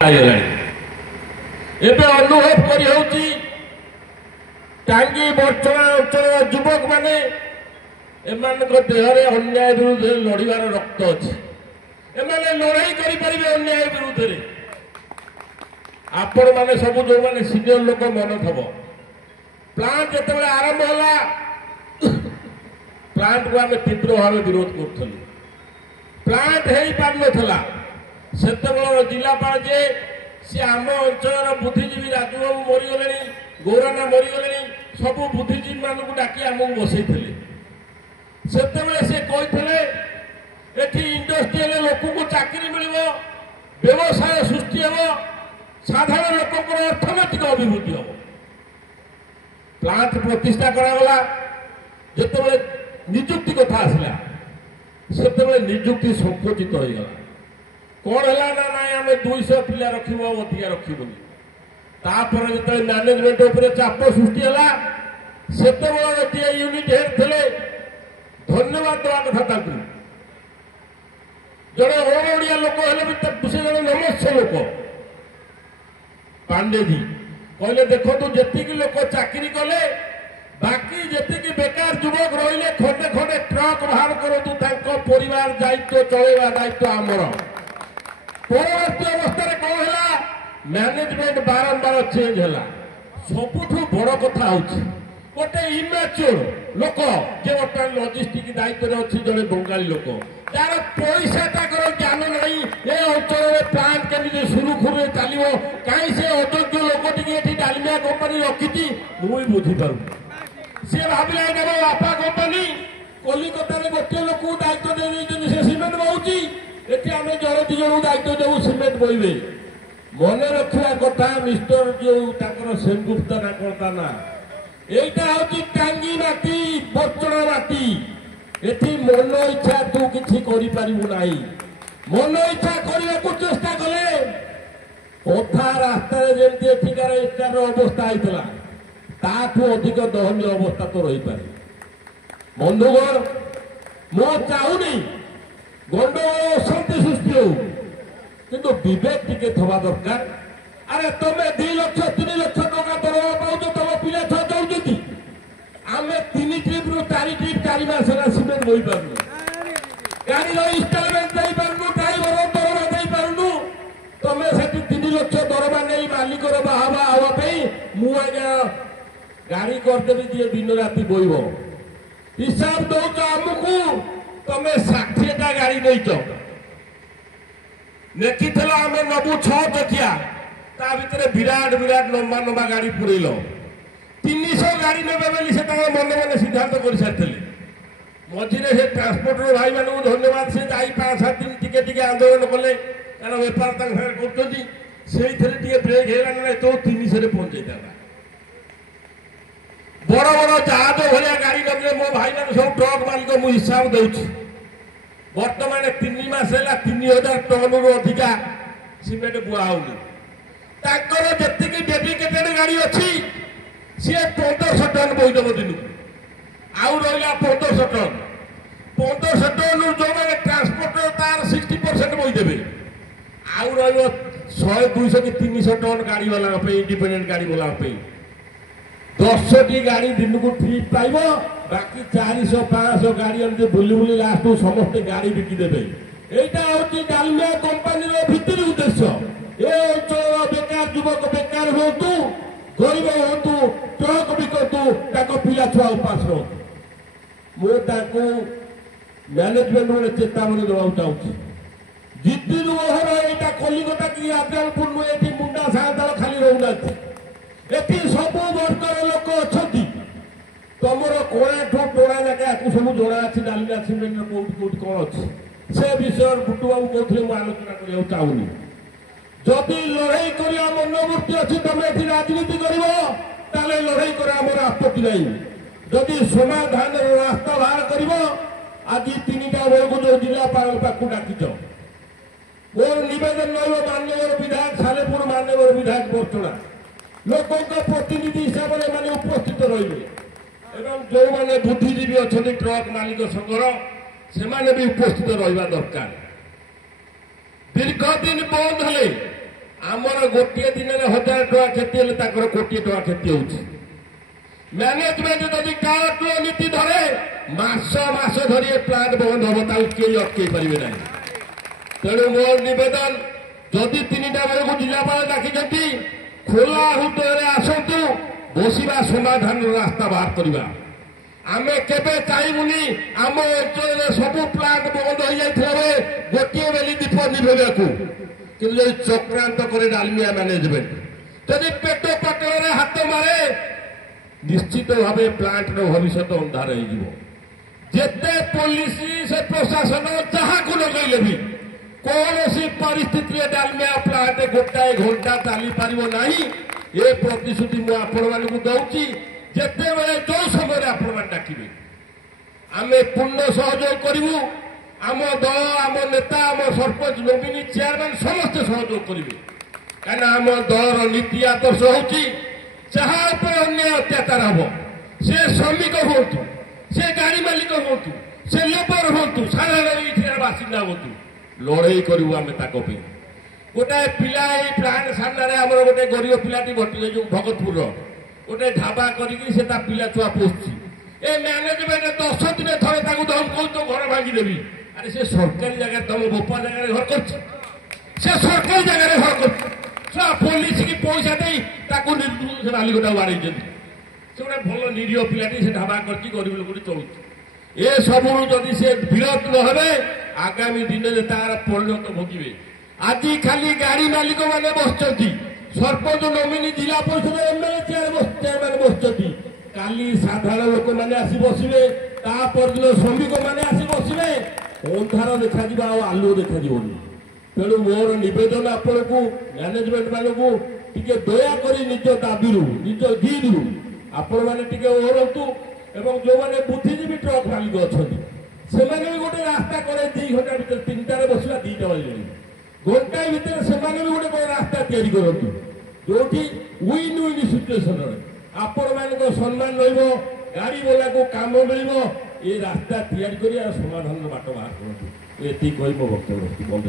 ଏବେ ଅନୁଭବ କରିହେଉଛି ଟାଙ୍ଗୀ ବର୍ଚ୍ଚଣା ଅଞ୍ଚଳର ଯୁବକ ମାନେ ଏମାନଙ୍କ ଦେହରେ ଅନ୍ୟାୟ ବିରୁଦ୍ଧରେ ଲଢ଼ିବାର ରକ୍ତ ଅଛି। ଏମାନେ ଲଢ଼େଇ କରିପାରିବେ ଅନ୍ୟାୟ ବିରୁଦ୍ଧରେ। ଆପଣମାନେ ସବୁ ଯେଉଁମାନେ ସିନିୟର ଲୋକ ମନେ ଥିବ, ପ୍ଲାଣ୍ଟ ଯେତେବେଳେ ଆରମ୍ଭ ହେଲା ପ୍ଲାଣ୍ଟକୁ ଆମେ ତୀବ୍ର ଭାବେ ବିରୋଧ କରୁଥିଲୁ। ପ୍ଲାଣ୍ଟ ହେଇପାରୁନଥିଲା। ସେତେବେଳର ଜିଲ୍ଲାପାଳ ଯେ ସେ ଆମ ଅଞ୍ଚଳର ବୁଦ୍ଧିଜୀବୀ ରାଜୁବାବୁ ମରିଗଲେଣି, ଗୌରାନା ମରିଗଲେଣି, ସବୁ ବୁଦ୍ଧିଜୀବୀ ମାନଙ୍କୁ ଡାକି ଆମକୁ ବସେଇଥିଲେ। ସେତେବେଳେ ସେ କହିଥିଲେ ଏଠି ଇଣ୍ଡଷ୍ଟ୍ରି ହେଲେ ଲୋକଙ୍କୁ ଚାକିରି ମିଳିବ, ବ୍ୟବସାୟ ସୃଷ୍ଟି ହେବ, ସାଧାରଣ ଲୋକଙ୍କର ଅର୍ଥନୈତିକ ଅଭିବୃଦ୍ଧି ହେବ। ପ୍ଲାଣ୍ଟ ପ୍ରତିଷ୍ଠା କରାଗଲା। ଯେତେବେଳେ ନିଯୁକ୍ତି କଥା ଆସିଲା ସେତେବେଳେ ନିଯୁକ୍ତି ସଂକୁଚିତ ହୋଇଗଲା। କଣ ହେଲା ନା ନାଇଁ ଆମେ 200 ପିଲା ରଖିବୁ ଆଉ ଅଧିକା ରଖିବୁନି। ତାପରେ ଯେତେବେଳେ ମ୍ୟାନେଜମେଣ୍ଟ ଉପରେ ଚାପ ସୃଷ୍ଟି ହେଲା ସେତେବେଳେ ଯିଏ ୟୁନିଟ୍ ହେଡ୍ ଥିଲେ, ଧନ୍ୟବାଦ ଦେବା କଥା ତାଙ୍କୁ। ଜଣେ ଅଣଓଡ଼ିଆ ଲୋକ ହେଲେ ବି ସେ ଜଣେ ନମସ୍ୟ ଲୋକ। ପାଣ୍ଡେଜୀ କହିଲେ ଦେଖନ୍ତୁ ଯେତିକି ଲୋକ ଚାକିରି କଲେ ବାକି ଯେତିକି ବେକାର ଯୁବକ ରହିଲେ ଖଣ୍ଡେ ଖଣ୍ଡେ ଟ୍ରକ୍ ବାହାର କରନ୍ତୁ, ତାଙ୍କ ପରିବାର ଦାୟିତ୍ୱ ଚଳେଇବା ଦାୟିତ୍ୱ ଆମର। ପରବର୍ତ୍ତୀ ଅବସ୍ଥାରେ କଣ ହେଲା, ମ୍ୟାନେଜମେଣ୍ଟ ବାରମ୍ବାର ଚେଞ୍ଜ ହେଲା। ସବୁଠୁ ବଡ କଥା ହଉଛି ଗୋଟେ ଇମ୍ୟାଚୁର ଲୋକ ଯେ ବର୍ତ୍ତମାନ ଲଜିଷ୍ଟିକ୍ ଦାୟିତ୍ୱରେ ଅଛି, ଜଣେ ବଙ୍ଗାଳୀ ଲୋକ ଯାହାର ପଇସା ତାଙ୍କର ଜ୍ଞାନ ନାହିଁ ଏ ଅଞ୍ଚଳରେ ପ୍ଲାଣ୍ଟ କେମିତି ସୁରୁଖୁରୁରେ ଚାଲିବ, କାହିଁ ସେ ଅଯୋଗ୍ୟ ଲୋକ ଟିକେ ଏଠି ଡାଲମିଆ କମ୍ପାନୀ ରଖିଛି ମୁଁ ବି ବୁଝିପାରୁନି। ସିଏ ଭାବିଲା ଏଇଟା ମୋ ବାପା କମ୍ପାନୀ, କଲିକତାରେ ଗୋଟିଏ ଲୋକକୁ ଦାୟିତ୍ୱ ଦେଇ ଦେଇଛନ୍ତି, ସେ ସିମେଣ୍ଟ ବହୁଛି, ଏଠି ଆମେ ଜଣେ ଦି ଜଣଙ୍କୁ ଦାୟିତ୍ୱ ଦେବୁ ସିମେଣ୍ଟ ବୋହିବେ। ମନେ ରଖିବା କଥା ମିଷ୍ଟର ଯୋଉ ତାଙ୍କର ସେନଗୁପ୍ତା ନା କଣ ତା ନା, এইটা হচ্ছে টাঙ্গি মাটি, বর্চনা মাটি। এটি মন ইচ্ছা তু কিছু করিপারিবু নাই। মন ইচ্ছা করিବାକୁ চেষ্টা কলে কথা রাস্তায় যেমতি এঠিকার ইটার অবস্থা হয়েছিল তাঠু অধিক দহনীয় অবস্থা তো রহিপারে। বন্ধুগণ, ମୁଁ ଚାହୁଁନି ଗଣ୍ଡଗୋଳ ଅଶାନ୍ତି ସୃଷ୍ଟି ହଉ, କିନ୍ତୁ ବିବେକ ଟିକେ ଥବା ଦରକାର। ଆରେ ତମେ 2 ଲକ୍ଷ 3 ଲକ୍ଷ ଟଙ୍କା ଦରମା ପାଉଛ, ତମ ପିଲା ଛୁଆ ଯାଉଛନ୍ତି, ଆମେ 3 ଟ୍ରିପ୍ରୁ 4 ଟ୍ରିପ୍ 4 ମାସ ହେଲା ସିମେଣ୍ଟ ବୋହି ପାରୁନୁ, ଗାଡ଼ିର ଇନଷ୍ଟଲମେଣ୍ଟ ଦେଇପାରୁନୁ, ଡ୍ରାଇଭର ଦରମା ଦେଇପାରୁନୁ। ତମେ ସେଠି 3 ଲକ୍ଷ ଦରମା ନେଇ ମାଲିକର ବାହାବା ହେବା ପାଇଁ ମୁଁ ଆଜ୍ଞା ଗାଡ଼ି କରିଦେବି ଯିଏ ଦିନ ରାତି ବୋହିବ। ହିସାବ ଦଉଛ ଆମକୁ, ତମେ 60ଟା ଗାଡ଼ି ନେଇଛ, ନେଖିଥିଲ ଆମେ ନବୁ 6 ଚକିଆ, ତା ଭିତରେ ବିରାଟ ବିରାଟ ଲମ୍ବା ଲମ୍ବା ଗାଡ଼ି ପୁରେଇଲ। 300 ଗାଡ଼ି ନେବେ ବୋଲି ସେ ତାଙ୍କ ମନେ ମନେ ସିଦ୍ଧାନ୍ତ କରିସାରିଥିଲେ। ମଝିରେ ସେ ଟ୍ରାନ୍ସପୋର୍ଟର ଭାଇମାନଙ୍କୁ ଧନ୍ୟବାଦ, ସେ ଯାଇ 5-7 ଦିନ ଟିକେ ଟିକେ ଆନ୍ଦୋଳନ କଲେ, କାରଣ ବେପାର ତାଙ୍କ ସାଙ୍ଗରେ କରୁଛନ୍ତି। ସେଇଥିରେ ଟିକେ ବ୍ରେକ୍ ହେଇଗଲା, ନା ଏତ 300ରେ ପହଞ୍ଚେଇଥାନ୍ତା। ବଡ଼ ବଡ଼ ଜାହାଜ ଭଳିଆ ଗାଡ଼ି ନଥିଲେ ମୋ ଭାଇମାନେ ସବୁ ଟ୍ରକ୍ ମାଲିକ, ମୁଁ ହିସାବ ଦେଉଛି ବର୍ତ୍ତମାନ 3 ମାସ ହେଲା 3000 ଟନରୁ ଅଧିକା ସିମେଣ୍ଟ ବୁହା ହଉନି। ତାଙ୍କର ଯେତିକି ଡେଡିକେଟେଡ ଗାଡ଼ି ଅଛି ସିଏ 1500 ଟନ୍ ବୋହିଦେବ ଦିନକୁ, ଆଉ ରହିଲା 1500 ଟନ୍। 1500 ଟନ୍ରୁ ଯେଉଁମାନେ ଟ୍ରାନ୍ସପୋର୍ଟର ତାର 60% ବୋହିଦେବେ, ଆଉ ରହିବ 100, 200 କି 300 ଟନ୍ ଗାଡ଼ିବାଲାଙ୍କ ପାଇଁ, ଇଣ୍ଡିପେଣ୍ଡେଣ୍ଟ ଗାଡ଼ିବାଲାଙ୍କ ପାଇଁ। 10ଟି ଗାଡ଼ି ଦିନକୁ ଟ୍ରିପ୍ ପାଇବ, ବାକି 400-500 ଗାଡ଼ି ଏମିତି ବୁଲି ବୁଲି ଲାଷ୍ଟକୁ ସମସ୍ତେ ଗାଡ଼ି ବିକିଦେବେ। এইটা হচ্ছে ডালমিয়া কোম্পানির ভিতরি উদ্দেশ্য। এ অঞ্চলর বেকার যুবক বেকার হুঁতু, গরিব হুঁতু, ট্রক বিকতু, তাকে পিলা ছুয়া উপাস রহতু। ମୁଁ ତାଙ୍କୁ ମ୍ୟାନେଜମେଣ୍ଟ ଗୋଟେ ଚେତାବନୀ ଦେବାକୁ ଚାହୁଁଛି। ଜିତିରୁ ଓହର ଏଇଟା କଲିକତା କି ଆବ୍ରାମପୁର ନୁହେଁ, ଏଠି ମୁଣ୍ଡା ସାନ୍ତାଳ ଖାଲି ରହୁନାହାନ୍ତି, ଏଠି ସବୁ ବର୍ଗର ଲୋକ ଅଛନ୍ତି। ତମର କୋଣାଠୁ ଟୋଣା ଯାକେ ଆକୁ ସବୁ ଜଣା ଅଛି ଡାଲମିଆ ସିମେଣ୍ଟର କୋଉଠି କୋଉଠି କଣ ଅଛି। ସେ ବିଷୟରେ ବୁଟୁ ବାବୁ କହୁଥିଲେ, ମୁଁ ଆଲୋଚନା କରିବାକୁ ଚାହୁଁନି। ଯଦି ଲଢ଼େଇ କରିବା ମନୋବୃତ୍ତି ଅଛି, ତମେ ଏଠି ରାଜନୀତି କରିବ, ତାହେଲେ ଲଢ଼େଇ କରିବା ଆମର ଆପତ୍ତି ନାହିଁ। ଯଦି ସମାଧାନର ରାସ୍ତା ବାହାର କରିବ, ଆଜି 3ଟା ବେଳକୁ ଯୋଉ ଜିଲ୍ଲାପାଳ ପାଖକୁ ଡାକିଛ, ମୋର ନିବେଦନ ରହିବ ମାନ୍ୟବର ବିଧାୟକ ସାଲେପୁର, ମାନ୍ୟବର ବିଧାୟକ ବର୍ଚ୍ଚଣା, ଲୋକଙ୍କ ପ୍ରତିନିଧି ହିସାବରେ ଏମାନେ ଉପସ୍ଥିତ ରହିବେ ଏବଂ ଯେଉଁମାନେ ବୁଦ୍ଧିଜୀବୀ ଅଛନ୍ତି ଟ୍ରକ୍ ମାଲିକ ସଂଘର, ସେମାନେ ବି ଉପସ୍ଥିତ ରହିବା ଦରକାର। ଦୀର୍ଘ ଦିନ ବନ୍ଦ ହେଲେ आमर गोटे दिन 1000 टका क्षति हेले ताकर कोटी टका क्षति होउछि मैनेजमेंट जदि कालक्र नीति धरे मास मास धरी प्लांट बंद हम के अटकई पारे ना तेणु मोर नवेदन जदि 3टा बेलू जिलापाल डाकी खोला हृदय आसतु बसवा समाधान रास्ता बाहर करवा आमे केबे चाहबुनी आम अंचल सबू प्लांट बंद हो जाए गोटे बेली दीप निभेगा कि चक्रांत करे डालमिया मैनेजमेंट जदि पेट पटल हाथ मारे निश्चित भाव प्लांट भविष्य अंधार होते पुलिस से प्रशासन जहाँ को लगेले भी कौन सी परिस्थिति डालमिया प्लांट गोटाए घंटा चली पार ना ये प्रतिश्रुति मुझे आपण मानक दूसरी जिते बड़े जो समय आपण डाकिबे आम पूर्ण सहयोग करूँ आम दल आम नेता आम सरपंच नोमिनी चेयरमैन समस्ते सहयोग करेंगे कहीं आम दलर नीति आदर्श होची जहाँ अन्याय अत्याचार हम से श्रमिक हूँ से गाड़ी मालिक हूँ से लेबर हूँ साधारण बासिंदा हूँ लड़ई करूँ आम ताकि गोटाए पिला प्लांट सामने आम गोटे गरीब पिलाटी घटी जो भगतपुर गोटे ढाबा करके पिला छुआ पोषी ए मैनेजमेंट 10 दिन थे धमकौ तो घर भांगीदेवी अरे से सरकारी जगह तुम बोपा जगह घर कर सरकारी जगह घर कर पुलिस की पैसा दे मालिकटा बाड़े से गोटे भल निरीह पिलाटी से ढाबा कर गरीब लोक चलुच ए सबू जदि से विरोध न आगामी दिन में तार परिणत भोगे आज खाली गाड़ी मालिक मैंने बस सरपंच नोमिनी जिला परिषद एमएलए चेयरमैन बस काली साधारण लोक मैंने आसी बसवे दिन श्रमिक मैंने आसी बसवे अंधार देखा आलुओ देखा तेणु मोर नवेदन आपण को मैनेजमेंट मानक टिके दया करी निज दाबी निज जिद आपण मैंने टिके ओहरतु एवं जो मैंने बुद्धिजीवी ट्रक मालिक अच्छा से गोटे रास्ता करे 2 घंटा भर 3टार बसला 2टा बजे घंटाए भर से गोटे रास्ता तैयारी करूँ जो विन विन सिचुएसन आपण मान सम्मान गाड़ी वाला को काम मिल ये रास्ता तैयारी कर समाधान बाट बाहर करूँ ये कही मो वक्तव्य बंद।